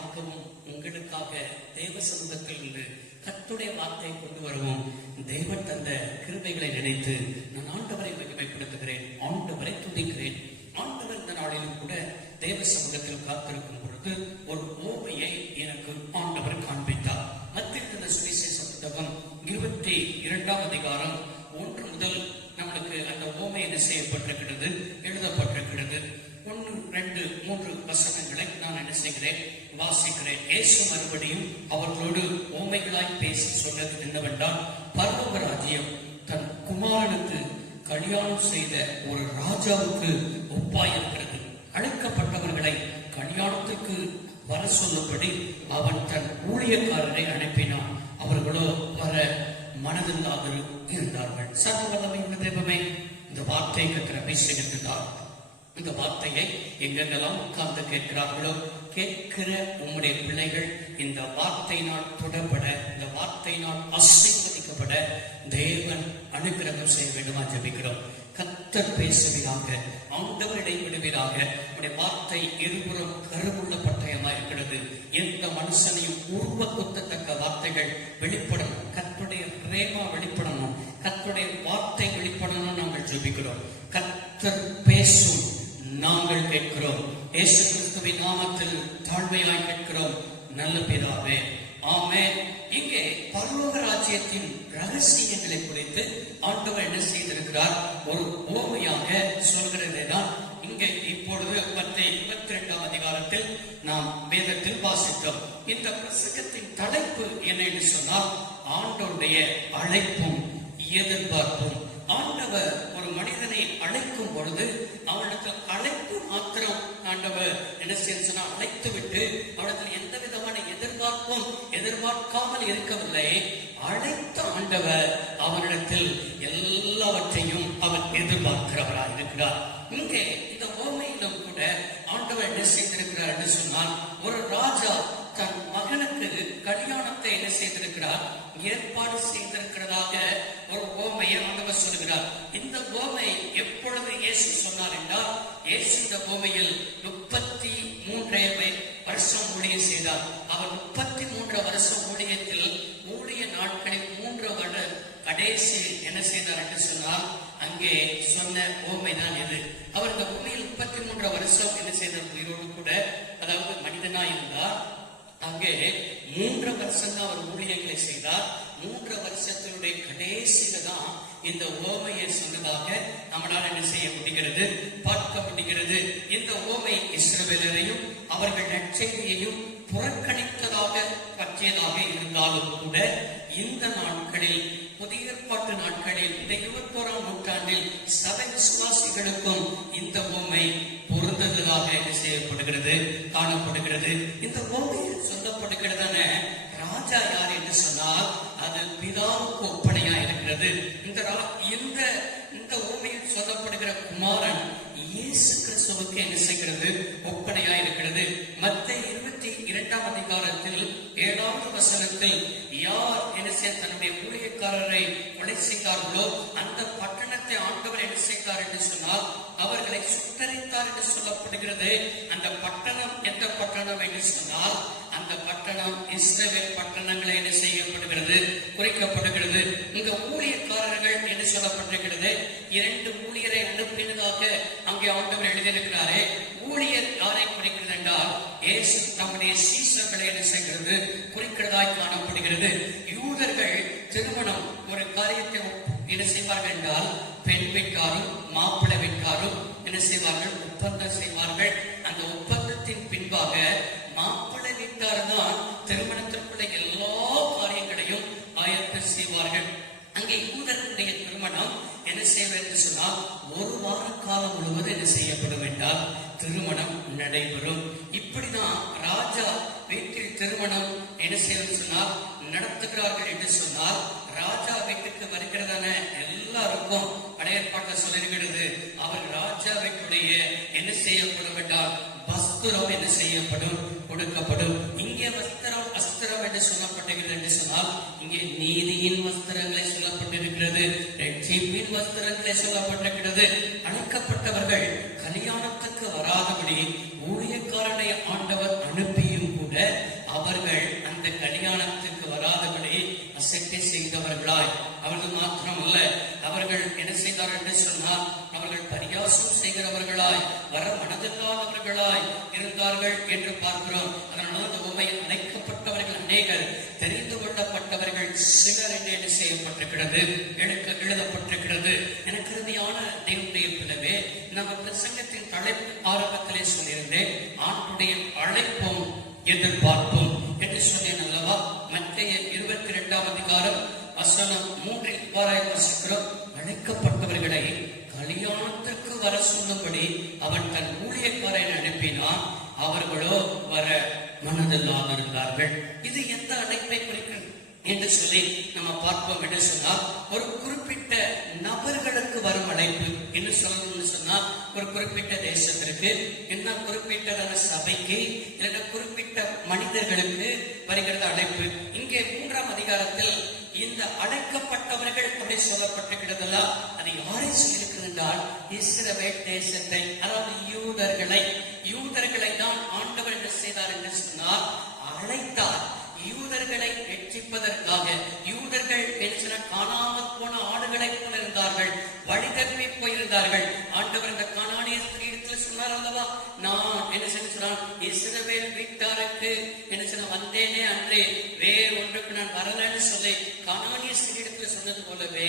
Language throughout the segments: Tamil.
பார்க்கவும் உங்களுக்காக தேவ சமூகத்தில் இருந்து கர்த்தருடைய வார்த்தையை கொண்டு வரவும் தேவன் தந்த கிருபைகளை நினைத்து நான் ஆண்டவரை மகிமைப்படுத்துகிறேன், ஆண்டவரை துதிக்கிறேன். ஆண்டவர் இந்த நாளிலும் கூட தேவ சமூகத்தில் காத்திருக்கும் பொழுது ஒரு ஓமையை எனக்கு ஆண்டவர் காண்பித்தார். மத்திய சுவிசேஷ புத்தகம் 22ஆம் அதிகாரம் 1 முதல் நம்மளுக்கு அந்த ஓமை என்ன செய்யப்பட்டிருக்கிறது, எழுதப்பட்டிருக்கிறது. 1, 2, 3 வசனங்களை நான் என்ன செய்கிறேன், வாசிக்கிறேன். இயேசு மறுபடியும் அவர்களோடு ஓமைகளாய் பேசி சொன்னது என்னவென்றால், பரலோக ராஜ்யம் தன் குமாரனுக்கு கல்யாணம் செய்த ஒரு ராஜாவுக்கு ஒப்பாயிருக்கிறது. அழைக்கப்பட்டவர்களை கல்யாணத்துக்கு வர சொல்லும்படி அவன் தன் ஊழியக்காரரை அனுப்பினான். அவர்களோ வர மனதில்லாத இருந்தார்கள். சர்வ வல்லமையுள்ள தெய்வமே, இந்த வார்த்தை கற்கிற அபிஷேகத்தினால் இந்த வார்த்தையை எங்கெங்கெல்லாம் உட்கார்ந்து கேட்கிறார்களோ கேட்கிற உம்முடைய பிள்ளைகள் இந்த வார்த்தையினால் தொடப்பட, இந்த வார்த்தையினால் ஆசீர்வதிக்கப்பட தேவன் அனுக்கிரகம் செய்ய வேண்டுமா ஜெபிக்கிறோம். கர்த்தர் பேசுவீராக, ஆண்டவர் இடைவிடுவீராக. உடைய வார்த்தை இருபுறம் கருவுள்ள பட்டயமா இருக்கிறது. எந்த மனுஷனையும் உருவ குத்தத்தக்க வார்த்தைகள் வெளிப்படணும். கர்த்தருடைய ரேமா வெளிப்படணும். கர்த்தருடைய வார்த்தை வெளிப்படணும். நாங்கள் ஜெபிக்கிறோம். கர்த்தர் பேசும், நாங்கள் கேட்கிறோம். இயேசு கிறிஸ்துவின் நாமத்தில் தாழ்மையாய் கேட்கிறோம் நல்ல பிதாவே, ஆமென். இங்கே பரலோக ராஜ்யத்தின் ரகசியங்களை குறித்து ஆண்டவர் என்ன செய்திருக்கிறார், ஒரு ஓமையாக சொல்கிறதே தான் இங்கே இப்பொழுது 22ஆம் அதிகாரத்தில் நாம் வேதத்தில் வாசித்தோம். இந்த பிரசங்கத்தின் தலைப்பு என்ன என்று சொன்னால், ஆண்டவருடைய அழைப்பும் எதிர்பார்ப்பும். ஆண்டவர் ஒரு மனிதனை அழைக்கும் பொழுது அவனுக்கு அழைப்பு மாத்திரம் ஆண்டவர் என்ன செய்ய அழைத்து விட்டு அவனுக்கு எந்த விதமான எதிர்பார்ப்பும் எதிர்பார்க்காமல் இருக்கவில்லை. அழைத்த ஆண்டவர் அவனிடத்தில் எல்லாவற்றையும் அவன் எதிர்பார்க்கிறவராக இருக்கிறார். இங்கே இந்த ஓமையிலும் கூட ஆண்டவர் என்ன செய்திருக்கிறார் என்று சொன்னால், ஒரு ராஜா தன் மகனுக்கு கல்யாணத்தை என்ன செய்திருக்கிறார், ஏற்பாடு செய்திருக்கிறதாக ஒரு ஓமையை ஆண்டவர் சொல்கிறார். இந்த ஓமை எப்பொழுது இயேசு சொன்னார் என்றால், இயேசு இந்த ஓமையில் 33 வருஷம் ஊழியம் செய்தார். அவர் 33 வருஷம் ஊழியத்தில் ஊழிய நாட்களில் 3 வருடம் கடைசி என்ன செய்தார் என்று சொன்னால், அங்கே சொன்ன ஓமை தான் இது. அவர் இந்த பூமியில் 33 வருஷம் என்ன செய்தார், உயிரோடு கூட, அதாவது மனிதனா இருந்தார். அங்கே 3 வருஷம் தான் அவர் ஊழியங்களை செய்தார். 3 வருஷத்தினுடைய கடைசியில தான் இந்த ஓமையை சொன்னதாக நம்மளால் என்ன செய்ய முடிகிறது, பார்க்க முடிகிறது. இந்த ஓமை இஸ்ரவேலரையும் அவர்கள் நற்செய்தியையும் புறக்கணித்ததாக பற்றியதாக இருந்தாலும் கூட, இந்த நாட்களில் புதிய ஏற்பாட்டு நாட்களில் இந்த 21ஆம் நூற்றாண்டில் சபை விசுவாசிகளுக்கும் இந்த ஓமை பொருந்ததாக என்ன செய்யப்படுகிறது, காணப்படுகிறது. இந்த ஓமையில் சொல்லப்படுகிறதான ராஜா யார் என்று சொன்னால், அது பிதாவுக்கு ஒப்பனையா இருக்கிறது. இந்த ஓமையில் சொல்லப்படுகிற குமாரன் இயேசு கிறிஸ்துவுக்கு என்ன செய்கிறது, ஒப்பனையா இருக்கிறது. மத்தேயு 22ஆம் அதிகாரத்தில் 7வது வசனத்தில், யார் என்ன செய்ய தன்னுடைய ஊழியக்காரரை கொலை செய்தார்களோ அந்த பட்டணத்தை ஆண்டவர் என்ன செய்தார் என்று சொன்னால், அவர்களை சுட்டரித்தார் என்று சொல்லப்படுகிறது. அந்த பட்டணம் எந்த பட்டணம் என்று சொன்னால், அந்த பட்டணம் இஸ்ரவேல் பட்டணங்களை என்ன செய்யப்படுகிறது, குறிக்கப்படுகிறது. இங்க ஊழியக்காரர்கள் என்று சொல்லப்பட்டிருக்கிறது. 2 ஊழியரை அனுப்பினதாக அங்கே ஆண்டவர் எழுதியிருக்கிறாரே. ஊழியர் யாரை குறிக்கிறது என்றால், இயேசு தம்முடைய சீசர்களை என்ன செய்கிறது, குறிக்கிறதாய் காணப்படுகிறது. யூதர்கள் திருமணம் ஒரு காரியத்தை என்ன செய்வார்கள் என்றால், பெண் வீட்டாரும் மாப்பிள்ளை வீட்டாரும் என்ன செய்வார்கள், ஒப்பந்தம் செய்வார்கள். அந்த ஒப்பந்தத்தின் பின்பாக மாப்பிள்ளை வீட்டார் தான் திருமணத்திற்குள்ள எல்லா காரியங்களையும் ஆயத்தம் செய்வார்கள். அங்கே யூதர்களுடைய திருமணம் என்ன செய்வது என்று சொன்னால், 1 வார காலம் முழுவதும் என்ன செய்யப்படும் என்றால் திருமணம் நடைபெறும். இப்படிதான் ராஜா வீட்டில் திருமணம் என்ன செய்வது சொன்னால் நடத்துகிறார்கள் என்று சொன்னால், ராஜா வீட்டுக்கு வருகிறதான எல்லாருக்கும் பழையற்பாட்டை சொல்லிருக்கிறது, அவர் ராஜா வீட்டுடைய என்ன செய்யப்படும் என்றால் வஸ்திரம் என்ன செய்யப்படும், கொடுக்கப்படும். இங்கே வஸ்திரம் அஸ்திரம் என்று சொல்லப்பட்டிருக்கிறது என்று சொன்னால், இங்கே நீதியின் வஸ்திரங்களை சொல்லப்பட்டிருக்கிறது, ரட்சிப்பின் வஸ்திரங்களை சொல்லப்பட்டிருக்கிறது. அழைக்கப்பட்டவர்கள் கல்யாணத்துக்கு வராதபடி ஊழியக்காரனை ஆண்டவர் அனுப்பியும் கூட அசட்டை செய்தவர்களாய், அவர்கள் மாத்திரமல்ல, அவர்கள் என்ன செய்தார் என்று சொன்னால் அவர்கள் பரியாசம் செய்கிறவர்களாய், வர மனதில்லாதவர்களாய் இருந்தார்கள் என்று பார்க்கிறோம். அதனால் அந்த உண்மையில் அழைக்கப்பட்டவர்கள் அநேகர், தெரிந்து கொள்ளப்பட்டவர்கள் சிலர் என்று என்ன செய்யப்பட்டிருக்கிறது, எழுதப்பட்டிருக்கிறது. எனக்கு இறுதியான தேவனுடைய பிள்ளவே, நம்ம பிரசங்கத்தின் தலைப்பு ஆரம்பத்திலே சொல்லியிருந்தேன், ஆண்டுடைய அழைப்பும் எதிர்பார்ப்பும் என்று சொன்னேன் அல்லவா? மத்தேயு 22ஆம் அதிகாரம் வசனம் 3 இவ்வாறாய் வாசிக்கிறோம். அழைக்கப்பட்டவர்களை கல்யாணத்திற்கு வர சொல்லும்படி அவன் தன் ஊழியக்காரனை அனுப்பினான், அவர்களோ வர மனதில்லாமல் இருந்தார்கள். இது எந்த அழைப்பை குறிக்கிறது என்று சொல்லி நம்ம பார்ப்போம் என்று சொன்னால், ஒரு குறிப்பிட்ட நபர்களுக்கு வரும் அழைப்பு என்று சொல்லணும்னு சொன்னால், ஒரு குறிப்பிட்ட தேசத்திற்கு, என்ன குறிப்பிட்ட சபைக்கு, இல்லைன்னா குறிப்பிட்ட மனிதர்களுக்கு வருகிறது அழைப்பு. இங்கே 3ஆம் அதிகாரத்தில் இந்த அழைக்கப்பட்டவர்கள் அப்படி சொல்லப்பட்டிருக்கிறதா, அது யாரை சொல்லியிருக்கிறது என்றால், இஸ்ரவேல் தேசத்தை, அதாவது யூதர்களை தான் ஆண்டவர் என்ன செய்தார் என்று சொன்னால் அழைத்தார். யூதர்களை ரட்சிப்பதற்காக. யூதர்கள் என்ன காணாமல் போன ஆடுகளை போல இருந்தார்கள், வழி தப்பி போயிருந்தார்கள். ஆண்டவர் இந்த கானானிய ஸ்திரீயிடத்தில் சொன்னார் அல்லவா, நான் என்ன சொன்னான், இஸ்ரவேல் வீட்டாருக்கு என்ன சொன்ன வந்தேனே அன்றே, வேறு ஒன்றுக்கு நான் வரலன்னு சொல்லி கானானிய ஸ்திரீயிடத்தில் சொன்னது போலவே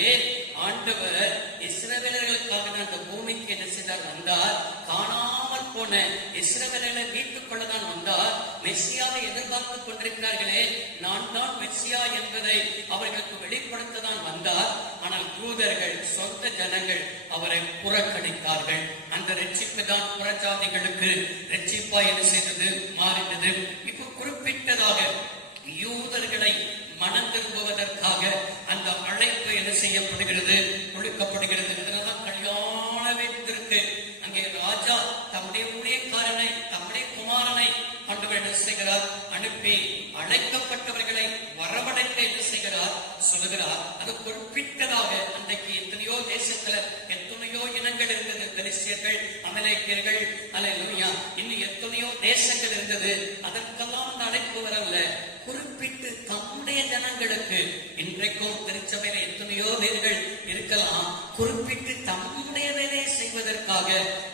ஆண்டவர் இஸ்ரவேலர்களுக்காக நான் அந்த பூமிக்கு என்ன செய்தார், வந்தார். காணாமல் போன இஸ்ரவேலர்களை மீட்டுக் கொள்ளதான் வந்தார். மெஸ்ஸியாவை எதிர்பார்த்துக் கொண்டிருக்கிறார்களே, நான் தான் மெஸ்ஸியா என்பதை அவர்களுக்கு வெளிப்படுத்ததான் வந்தார். ஆனால் யூதர்கள், சொந்த ஜனங்கள் அவரை புறக்கணித்தார்கள். அந்த ரட்சிப்பு தான் புறஜாதிகளுக்கு ரட்சிப்பா என்ன செய்தது, மாறினது. இப்போ குறிப்பிட்டதாக யூதர்களை மனம் திரும்புவதற்காக அந்த அழைப்பு என்ன செய்யப்படுகிறது, கொடுக்கப்படுகிறது. இதனால்தான் கல்யாண வீட்டிற்கு அங்கே ராஜா தம்முடைய ஊழியக்காரனை, தம்முடைய குமாரனை ஆண்டவர் என்ன செய்கிறார், அனுப்பி அழைக்கப்பட்டவர்களை வரவழைக்க என்ன செய்கிறார், சொல்லுகிறார். அது குறிப்பிட்டதாக அன்றைக்கு எத்தனையோ தேசத்துல எத்தனையோ இனங்கள் இருந்தது, பெலிஸ்தியர்கள், அமலேக்கியர்கள், அல்லேலூயா, இன்னும் எத்தனையோ தேசங்கள் இருந்தது. அதற்கெல்லாம் அந்த அழைப்பு வரல, குறிப்பிட்டு தம்முடைய ஜனங்களுக்கு. இன்றைக்கும் திருச்சபையில எத்தனையோ பேர்கள் இருக்கலாம், குறிப்பிட்டு தம்முடைய வேலையை செய்வதற்காக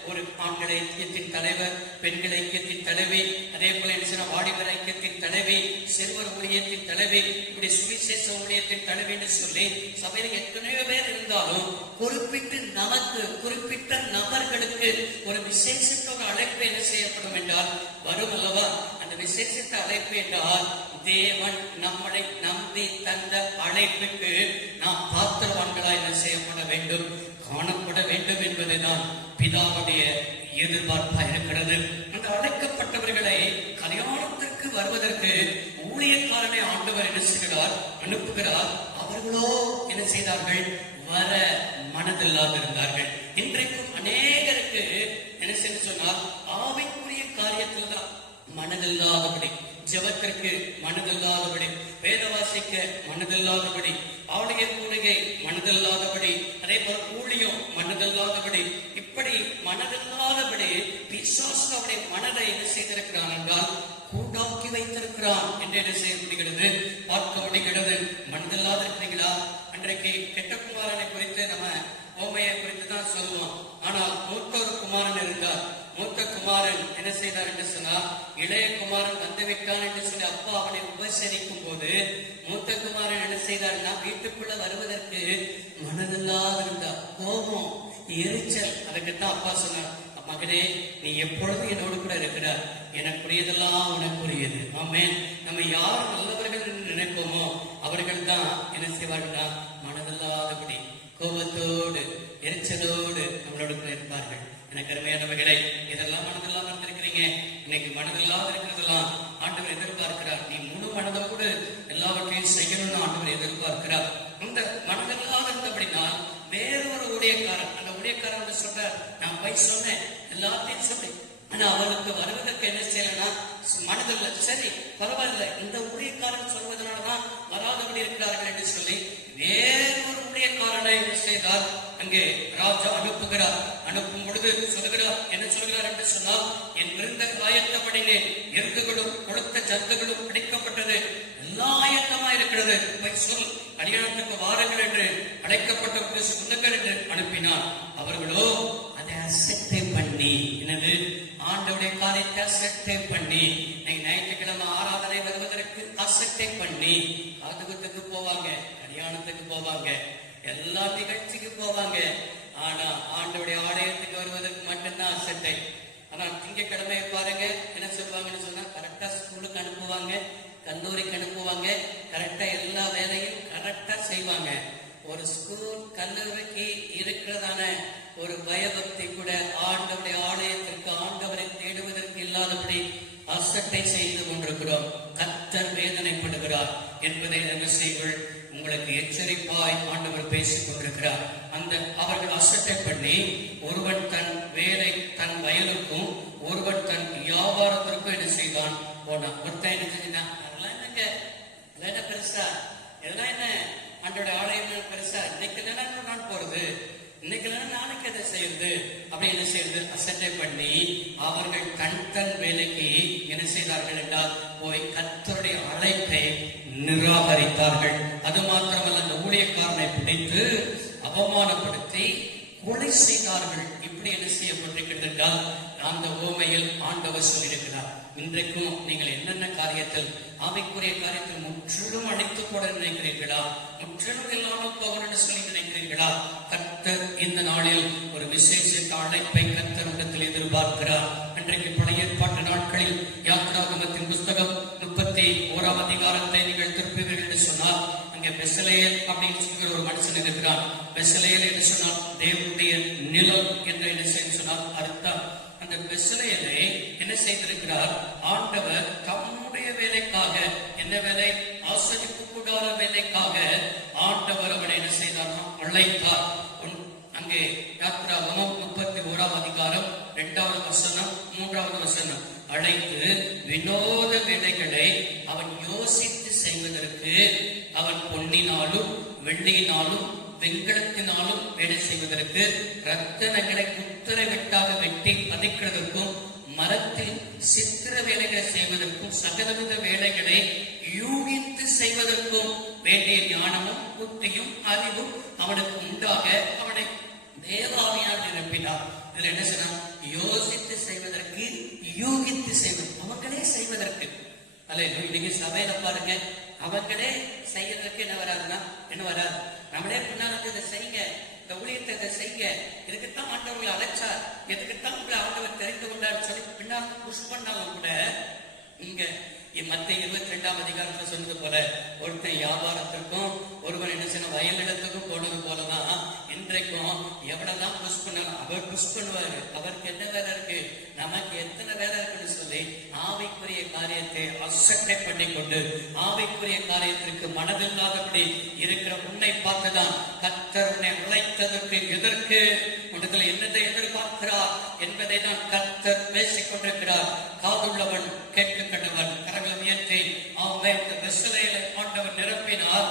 ஒரு ஆண்கள் ஐக்கியத்தின் தலைவர், பெண்கள் ஐக்கியத்தின் தலைவி, அதே போல வாலிபர் ஐக்கியத்தின் தலைவி, சிறுவர் ஊழியத்தின் தலைவி, இப்படி சுவிசேஷ ஊழியத்தின் தலைவி என்று சொல்லி சபையில எத்தனையோ பேர் இருந்தாலும் குறிப்பிட்டு நமக்கு, குறிப்பிட்ட நபர்களுக்கு ஒரு விசேஷித்த ஒரு அழைப்பு என்ன செய்யப்படும் என்றால் வரும் அல்லவா. அந்த விசேஷித்த அழைப்பு என்றால் தேவன் நம்மளை நம்பி தந்த அழைப்புக்கு நாம் பாத்திரவான்களாய் என்ன செய்யப்பட வேண்டும், காணப்பட வேண்டும் என்பதுதான் பிதாவுடைய எதிர்பார்ப்பா இருக்கிறது. அந்த அழைக்கப்பட்டவர்களை கல்யாணத்திற்கு வருவதற்கு ஊழியக்காரனை ஆண்டவர் என்ன செய்கிறார், அனுப்புகிறார். அவர்களோ என்ன செய்தார்கள், வர மனதில்லாத இருந்தார்கள். இன்றைக்கும் அநேகருக்கு என்ன செய்ய சொன்னால், ஆவிக்குரிய காரியத்தில் தான் மனதில்லாதபடி, ஜெபத்திற்கு மனதில்லாதபடி, வேத வாசிக்க மனதில்லாதபடி, ஆலய கூடுகை மனதில்லாதபடி, அதே போல ஊழியம் மனதில்லாதபடி, இப்படி மனதில்லாதபடி பிசாசு அவருடைய மனதை என்ன செய்திருக்கிறான் என்றால் கூண்டாக்கி வைத்திருக்கிறான் என்று என்ன செய்ய முடிகிறது, பார்க்க முடிகிறது. மனதில்லாத இருக்கிறீங்களா? அன்றைக்கு கெட்ட குமாரனை குறித்து நம்ம ஓமையை குறித்து தான் சொல்லுவோம். ஆனால் மூத்த ஒரு குமாரன் இருந்தார். மூத்த குமாரன் என்ன செய்தார் என்று சொன்னால், இளைய குமாரன் வந்துவிட்டான் என்று சொல்லி அப்பா அவனை உபசரிக்கும் போது மூத்த குமாரன் என்ன செய்தார்னா, வீட்டுக்குள்ள வருவதற்கு மனதில்லாத இருந்தார். கோபம், எரிச்சல். அதுக்குத்தான் அப்பா சொன்னார், மகனே நீ எப்பொழுதும் என்னோடு கூட இருக்கிறார், எனக்குரியதெல்லாம் உனக்குரியது. ஆமென். நம்ம யார் நல்லவர்கள் என்று நினைப்போமோ அவர்கள் தான் என்ன செய்வார்களா, மனதில்லாதபடி கோபத்தோடு எரிச்சலோடு நம்மளோட கூட இருப்பார்கள். எனக்கு அருமையானவர்களே, இதெல்லாம் மனதில்லாம இருந்திருக்கிறீங்க. இன்னைக்கு மனதில்லாம இருக்கிறதெல்லாம் ஆண்டவர் எதிர்பார்க்கிறார். நீ முழு மனதோடு எல்லாவற்றையும் செய்யணும்னு ஆண்டவர் எதிர்பார்க்கிறார். அந்த மனதில்லாத இருந்தபடினா வேறொரு ஊழியக்காரன், அந்த ஊழியக்காரன் சொல்ற, நான் போய் சொன்னேன், எல்லாத்தையும் சொன்னேன், ஆனா அவருக்கு வருவதற்கு என்ன செய்யலன்னா மனதில்லை. சரி பரவாயில்ல, இந்த ஊழியக்காரன் சொல்வதனாலதான் வராதபடி இருக்கிறார்கள் என்று சொல்லி வேறொரு ஊழியக்காரனை என்ன செய்தார், அங்கே ராஜா அனுப்புகிறார். அனுப்பும் பொழுது சொல்லுகிறார், என்ன சொல்கிறார் என்று சொன்னால், என் விருந்த ஆயத்தப்படினேன், எருதுகளும் கொளுத்த ஜந்துகளும் பிடிக்கப்பட்டது, எல்லா ஆயத்தமா இருக்கிறது. இருக்கிறது, போய் சொல், கல்யாணத்துக்கு வாருங்கள் என்று அழைக்கப்பட்ட சொந்தங்கள் என்று அனுப்பினார். அவர்களோ அதை அசட்டை பண்ணி, என்னது, ஆண்டவருடைய காரியத்தை அசட்டை பண்ணி, ஞாயிற்றுக்கிழமை ஆராதனை வருவதற்கு அசட்டை பண்ணி காதுகுத்துக்கு போவாங்க, கல்யாணத்துக்கு போவாங்க, எல்லா நிகழ்ச்சிக்கு போவாங்க. ஆனா ஆண்டவருடைய ஆலயத்துக்கு வருவதற்கு மட்டும்தான் அசட்டை. ஆனா திங்கட்கிழமை பாருங்க என்ன சொல்லுவாங்கன்னு சொன்னா, கரெக்டா ஸ்கூலுக்கு அனுப்புவாங்க, கல்லூரிக்கு அனுப்புவாங்க, கரெக்டா எல்லா வேலையும் கரெக்டா செய்வாங்க. ஒரு ஸ்கூல் கல்லூரிக்கு இருக்கிறதான ஒரு பயபக்தி கூட ஆண்டவருடைய ஆலயத்திற்கு, ஆண்டவரை தேடுவதற்கு இல்லாதபடி அசட்டை செய்து கொண்டிருக்கிறோம். கர்த்தர் வேதனைப்படுகிறார் என்பதை என்ன செய்கள் உங்களுக்கு எச்சரிப்பாய் ஆண்டவர் பேசிக் கொண்டிருக்கிறார். அந்த அவர்கள் அசட்டை பண்ணி, ஒருவன் தன் வேலை தன் வயலுக்கும் ஒருவன் தன் வியாபாரத்திற்கும் என்ன செய்தான் போனான். ஒருத்தன் என்ன செஞ்சான், அதெல்லாம் என்னங்க, அதெல்லாம் என்ன பெருசா, இதெல்லாம் என்ன ஆண்டோட ஆலயம் பெருசா, இன்னைக்கு தானே நான் போறது, இன்னைக்கு தானே நாளைக்கு எதை செய்யுது அப்படி என்ன செய்யுது, அசட்டை பண்ணி அவர்கள் தன் தன் வேலைக்கு என்ன செய்தார்கள் என்றால் போய் கர்த்தருடைய அழைப்பை நிராகரித்தார்கள். அது மாத்திரமல்ல, அந்த ஊழியக்காரனை பிடித்து அவமானப்படுத்தி கொலை செய்தார்கள். இப்படி என்ன செய்யப்பட்டிருக்கிறது என்றால் அந்த ஓமையில் ஆண்டவர் சொல்லியிருக்கிறார். இன்றைக்கும் நீங்கள் என்னென்ன காரியத்தில், ஆவிக்குரிய காரியத்தில் முற்றிலும் அழித்துக் போட நினைக்கிறீர்களா, முற்றிலும் இல்லாமல் போகணும் என்று சொல்லி நினைக்கிறீர்களா? கர்த்தர் இந்த நாளில் ஒரு விசேஷ அழைப்பை கர்த்தரிடத்தில் எதிர்பார்க்கிறார். இன்றைக்கு பழைய ஏற்பாட்டு நாட்களில் யாத்ராகமத்தின் புஸ்தகம் 31ஆம் அதிகாரத்தை நீங்கள் திருப்புவீர்கள் என்று சொன்னால், அங்கே பெசலேயல் அப்படின்னு சொல்கிற ஒரு மனுஷன் இருக்கிறான். பெசலேயல் என்று சொன்னால் தேவனுடைய நிலம் என்று என்ன செய்ய சொன்னால் அர்த்தம். அந்த பெசலேயலை என்ன செய்திருக்கிறார் ஆண்டவர் தம்முடைய வேலைக்காக, என்ன வேலை, ஆசரிப்பு கூடார வேலைக்காக ஆண்டவர் அவனை என்ன செய்தார், அழைத்தார். அங்கே யாத்ராகமம் 31ஆம் அதிகாரம் 2வது வசனம் 3வது வசனம், அழைத்து வினோத வேலைகளை அவன் யோசித்து செய்வதற்கு, அவன் பொன்னினாலும் வெள்ளியினாலும் வெண்கலத்தினாலும் வேலை செய்வதற்கு, ரத்தனங்களை குத்தரை வெட்டாக வெட்டி பதிக்கிறதற்கும், மரத்தில் சித்திர வேலைகளை செய்வதற்கும், சகலவித வேலைகளை யூகித்து செய்வதற்கும் வேண்டிய ஞானமும் புத்தியும் அறிவும் அவனுக்கு உண்டாக அவனை தேவாவியால் நிரப்பினார். இதுல என்ன சொன்னா, யோசித்து செய்வதற்கு, யூகித்து செய்வது, அவங்களே செய்வதற்கு. அல்ல, இன்னைக்கு சபையில பாருங்க, அவங்களே செய்யறதுக்கு என்ன வராதுன்னா, என்ன வராது, நம்மளே பின்னால இதை செய்யுங்க, இந்த ஊழியத்தை இதை செய்யுங்க, இதுக்குத்தான் ஆண்டவர்களை அழைச்சார், எதுக்குத்தான் உங்களை ஆண்டவர் தெரிந்து கொண்டார் சொல்லி பின்னால் புஷ் பண்ணாலும் கூட, இங்க மத்திய 22ஆம் அதிகாரத்துல சொன்னது போல, ஒருத்தன் வியாபாரத்திற்கும் ஒருவன் என்ன செய்ய வயல் நிலத்துக்கும் போனது போலதான் இன்றைக்கும் எவ்வளவுதான் புஷ் பண்ணாலும் அவர் புஷ் பண்ணுவாரு. அவருக்கு என்ன வேலை இருக்கு, நமக்கு எத்தனை வேலை இருக்குன்னு சொல்லி ஆவிக்குரிய காரியத்தை அசட்டை பண்ணி கொண்டு, ஆவிக்குரிய காரியத்திற்கு மனதில்லாதபடி இருக்கிற உன்னை பார்த்துதான் கர்த்தர் உன்னை அழைத்ததற்கு எதற்கு, உனக்கு என்னத்தை எதிர்பார்க்கிறார் என்பதை தான் கர்த்தர் பேசிக் கொண்டிருக்கிறார். காதுள்ளவன் கேட்க கடவன். கரங்களை உயர்த்தி அவன் பெசலேயலை ஆண்டவர் நிரப்பினார்.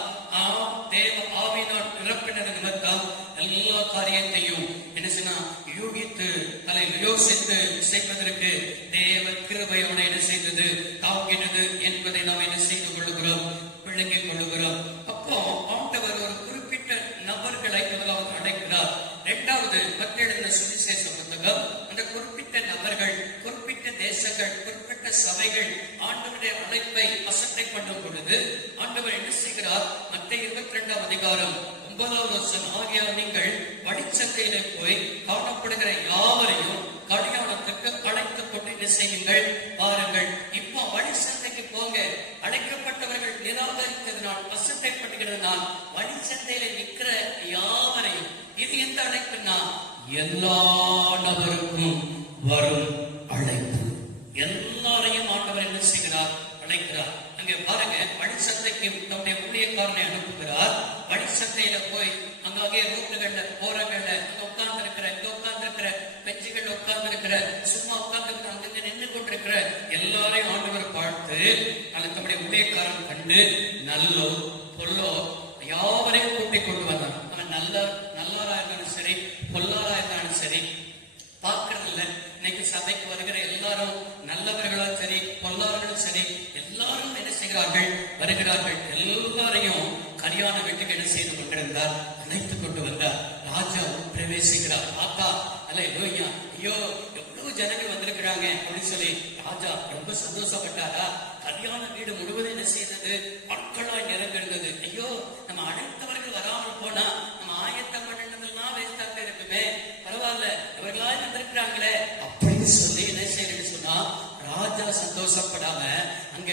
தேவ ஆவியினால் நிரப்பினது நிமித்தம் எல்லா காரியத்தையும் என்ன செய்ய யூகித்து அதை யோசித்து செய்வதற்கு தேவ கிருபை அவனை என்ன செய்தது, தாங்கினது என்பதை நாம் என்ன செய்து கொள்ளுகிறோம், விளங்கிக் கொள்ளுகிறோம். அப்போ ஆண்டவர் ஒரு குறிப்பிட்ட நபர்களை முதலாவது அழைக்கிறார். இரண்டாவது மத்திய சுவிசேஷ புத்தகம், அந்த குறிப்பிட்ட நபர்கள், குறிப்பிட்ட தேசங்கள், குறிப்பிட்ட சபைகள் ஆண்டவருடைய அழைப்பை அசட்டை பண்ணும் பொழுது ஆண்டவர் என்ன செய்கிறார், மத்திய 22ஆம் அதிகாரம் 9வது வசனம், ஆகியால் நீங்கள் வழிச்சந்தையிலே போய் காணப்படுகிற யாவரையும் கல்யாணத்துக்கு அழைத்துக் கொண்டு என்ன செய்யுங்கள், பாருங்கள். இப்போ வழிச்சந்தைக்கு போங்க. அழைக்கப்பட்டவர்கள் நிராகரித்ததினால், அசட்டை பண்ணுகிறதுனால் வழிச்சந்தையில நிற்கிற யாவரையும், இது எந்த அழைப்புன்னா எல்லா நபருக்கும் வரும் அழைப்பு. எல்லாரையும் ஆண்டவர் என்ன செய்கிறார், அழைக்கிறார். அங்கே பாருங்க, வழிசந்தைக்கு தம்முடைய ஊழியக்காரனை அனுப்புகிறார். வழிசந்தையில போய் அங்கே ரோட்டுகள்ல, போறங்கள்ல, அங்க உட்கார்ந்து இருக்கிற, இங்க உட்கார்ந்து இருக்கிற, பெஞ்சுகள் உட்கார்ந்து இருக்கிற, சும்மா உட்கார்ந்து இருக்கிற, அங்க நின்று கொண்டிருக்கிற எல்லாரையும் ஆண்டவர் பார்த்து, அது தம்முடைய ஊழியக்காரன் கண்டு நல்லோ பொல்லோ யாவரையும் கூட்டிக் கொண்டு வந்தான். அவன் நல்லவரா இருந்தாலும் சரி, பொல்லாரா இருந்தாலும் சரி, பார்க்கறது இல்லை. இன்னைக்கு சபைக்கு வருகிற எல்லாரும் நல்லவர்களும் சரி பொல்லாதவர்களும் சரி எல்லாரும் என்ன செய்கிறார்கள், வருகிறார்கள். எல்லாரையும் கல்யாண வீட்டுக்கு என்ன செய்து கொண்டிருந்தார், அழைத்துக் கொண்டு வந்தார். ராஜா பிரவேசிக்கிறார். பார்த்தா அல்லேலூயா, ஐயோ எவ்வளவு ஜனங்கள் வந்திருக்கிறாங்க அப்படின்னு சொல்லி ராஜா ரொம்ப சந்தோஷப்பட்டாரா. கல்யாண வீடு முழுவதும் என்ன செய்தது, மக்களாய் நிறைந்திருந்தது. ஐயோ நம்ம அழைத்தவர்கள் வராமல் போனா நம்ம ஆயத்தம் பண்ணதெல்லாம் வேஸ்டாக இருக்குமே, பரவாயில்ல இவர்களாய் வந்திருக்கிறாங்களே அப்படின்னு சொல்லி என்ன செய்யணும்னு சொன்னா, ராஜா சந்தோஷப்படாம அங்க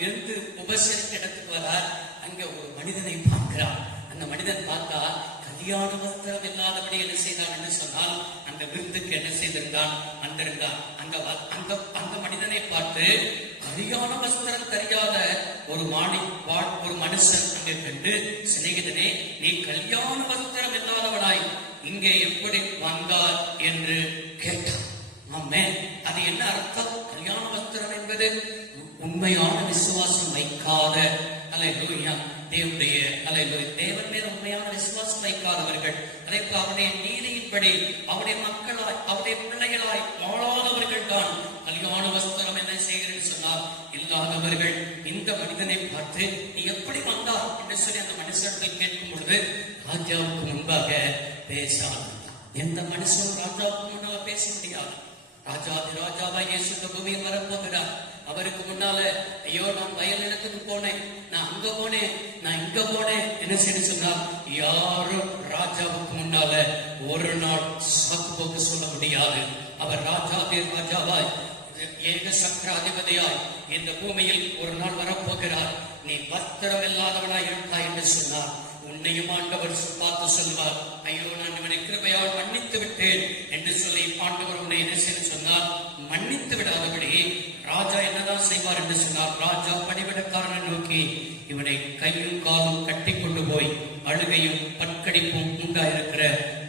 விருந்து உபசரிக்க இடத்துக்கு வரார். அங்க ஒரு மனிதனை பார்க்கிறார். அந்த மனிதன் பார்த்தா கல்யாண வஸ்திரம் இல்லாதபடி என்ன செய்தான் என்று சொன்னால், அந்த விருந்துக்கு என்ன செய்திருந்தான், வந்திருந்தான். அந்த மனிதனை பார்த்து கல்யாண வஸ்திரம் தெரியாத ஒரு மனுஷன் அங்கே கண்டு, சிநேகிதனே நீ கல்யாண வஸ்திரம் இல்லாதவனாய் இங்கே எப்படி வந்தார் என்று கேட்டான். ஆமென். அது என்ன அர்த்தம்? கல்யாண வஸ்திரம் என்பது உண்மையான விசுவாசம் வைக்காத, அல்லேலூயா, தேவனுடைய அல்லேலூயா, தேவன் மேல் உண்மையான விசுவாசம் வைக்காதவர்கள், அதே போல அவருடைய நீதியின்படி அவருடைய மக்களாய் அவருடைய பிள்ளைகளாய் வாழாதவர்கள் தான் கல்யாண வஸ்திரம் என்ன செய்கிறேன்னு சொன்னால் இல்லாதவர்கள். இந்த மனிதனை பார்த்து நீ எப்படி வந்தார் என்று சொல்லி அந்த மனுஷர்கள் கேட்கும் பொழுது ராஜாவுக்கு முன்பாக பேசாது. எந்த மனுஷனும் ராஜாவுக்கு முன்னால் பேச முடியாது. ராஜாவாய் இயேசு இந்த பூமியில் வரப்போகிறார். அவருக்கு முன்னால ஐயோ நான் வயல் நிலத்துக்கு போனேன், நான் அங்க போனேன், நான் இங்க போனேன் என்ன செய்ய சொன்னா, யாரும் ராஜாவுக்கு முன்னால ஒரு நாள் சாக்கு போக்கு சொல்ல முடியாது. அவர் ராஜாவாய் ஏக சக்கராதிபதியாய் இந்த பூமியில் ஒரு நாள் வரப்போகிறார். நீ வஸ்திரம் இல்லாதவனாய் இருக்காய் என்று சொன்னார். உன்னையும் ஆண்டவர் பார்த்து சொல்வார், ஐயோ நான் இவனை கிருபையால் மன்னித்து விட்டேன் என்று சொல்லி ஆண்டவர் உன்னை என்ன செய்ய சொன்னார், மன்னித்து விடாதபடி ராஜா என்னதான் செய்வார் என்று சொன்னார். ராஜா பணிவிடக்காரனை நோக்கி இவனை கையும் காலும் கட்டி கொண்டு போய் அழுகையும் பற்கடிப்பும் உண்டாயிருக்கிற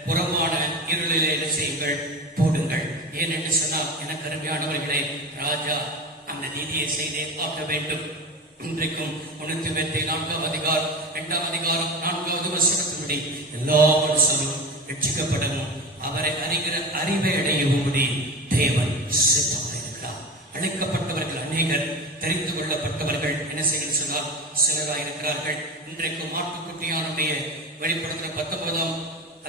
புறமான இருளிலே என்ன செய்யுங்கள், போடுங்கள். ஏன் என்று சொன்னால், எனக்கு அருமையானவர்களே, ராஜா அந்த நீதியை செய்தே பார்க்க வேண்டும். இன்றைக்கும் 4 அதிகாரம் 2 அதிகாரம் 4வது வசனத்தின்படி எல்லா மனுஷனும் ரட்சிக்கப்படவும் அவரை அறிகிற அறிவை அடையும்படி தேவன் சித்தமாயிருக்கிறார். அழைக்கப்பட்டவர்கள் அநேகர், தெரிந்து கொள்ளப்பட்டவர்கள் என்ன செய்ய சொன்னால் சிலராயிருக்கிறார்கள். இன்றைக்கும் ஆட்டுக்குட்டியானுடைய வெளிப்படுத்துகிற 19ஆம்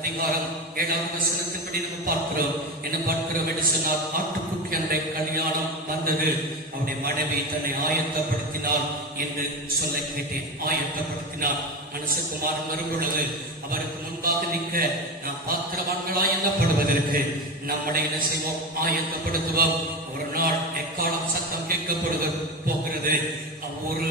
அதிகாரம் 7வது வசனத்தின்படி நம்ம பார்க்கிறோம். என்ன பார்க்கிறோம் என்று சொன்னால், ஆட்டுக்குட்டியானுடைய கல்யாணம் வந்தது, அவருடைய மனைவி தன்னை ஆயத்தப்படுத்தினார் என்று சொல்ல கேட்டேன். ஆயத்தப்படுத்தினார். மனுஷகுமாரன் வரும் பொழுது அவருக்கு முன்பாக நிற்க நாம் பாத்திரவான்களாய் எண்ணப்படுவதற்கு நம்மளை என்ன செய்வோம், ஆயத்தப்படுத்துவோம். ஒரு நாள் எக்காலம் சத்தம் கேட்கப்படுவது போகிறது. ஒரு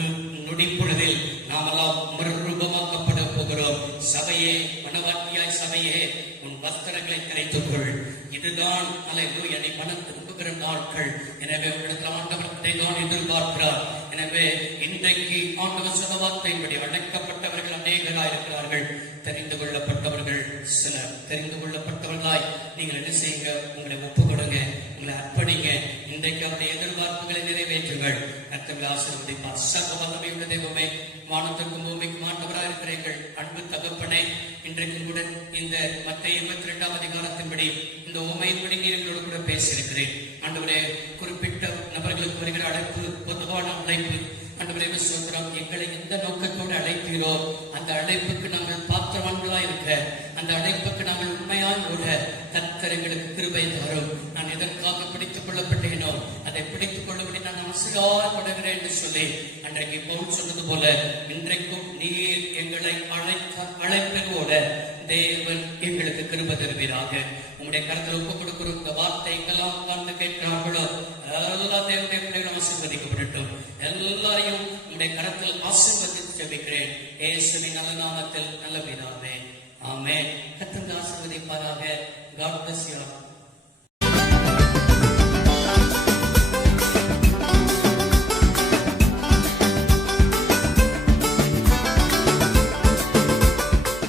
நொடிப்பொழுதில் நாமெல்லாம் மறுரூபமாக்கப்பட போகிறோம். சபையே, மனவாட்டியாய் சபையே, உன் வஸ்திரங்களை கரைத்துக்கொள். இதுதான் அல்லேலூயா நீ மனம் திரும்புகிற நாட்கள். எனவே உங்களிடத்தில் ஆண்டவர் இதைதான் எதிர்பார்க்கிறார். எனவே இன்றைக்கு ஆண்டவர் சொன்ன வார்த்தையின்படி அழைக்கப்பட்டவர்கள் அநேகராய் இருக்கிறார்கள். தெரிந்து கொள்ளப்பட்டவர்கள் சிலர். தெரிந்து கொள்ளப்பட்டவர்களாய் நீங்கள் என்ன செய்யுங்க, உங்களை ஒப்பு கொடுங்க, உங்களை அர்ப்பணிங்க. இன்றைக்கு அவருடைய எதிர்பார்ப்புகளை நிறைவேற்றுங்கள். கர்த்தர் ஆசீர்வதிப்பார். சர்வ வல்லமையுள்ள தெய்வமே, வானத்திற்கும் பூமிக்கும் ஆண்டவராய் இருக்கிறீர்கள். அன்பு தகப்பனே, இன்றைக்கு கூட இந்த மத்தேயு 22ஆம் அதிகாரத்தின்படி இந்த உவமையின்படி நீர் எங்களோடு கூட பேசியிருக்கிறேன். ஆண்டவரே, குறிப்பிட்ட நபர்களுக்கு வருகிற அழைப்பு பொதுவான அழைப்பு. ஆண்டவரே சொல்கிறோம், எங்களை எந்த நோக்கத்தோடு அழைப்பீரோ அந்த அழைப்புக்கு நாங்கள் பாத்திரவான்களாய் இருக்க, அந்த அழைப்புக்கு நாங்கள் உண்மையாய் ஓட கர்த்தர் எங்களுக்கு கிருபை தரும். நான் எதற்காக பிடித்துக் கொள்ளப்பட்டேனோ அதை பிடித்துக் கொள்ளபடி நான் அவசியப்படுகிறேன் என்று சொல்லி அன்றைக்கு பவுல் சொன்னது போல இன்றைக்கும் நீர் எங்களை அழைப்பதோட தேவன் எங்களுக்கு கிருபை தருவீராக. உங்களுடைய கருத்தில் ஒப்புக் கொடுக்கிற இந்த வார்த்தை எங்கெல்லாம் உட்கார்ந்து கேட்கிறார்களோ எல்லா தேவனுடைய பிள்ளைகளும் ஆசீர்வதிக்கப்படட்டும். எல்லாரையும் உங்களுடைய கரத்தில் ஆசீர்வதித்து ஜெபிக்கிறேன். இயேசுவின் நல்ல நாமத்தில் நல்ல பிதாவே, ஆமென். கர்த்தர் ஆசீர்வதிப்பாராக. God bless you.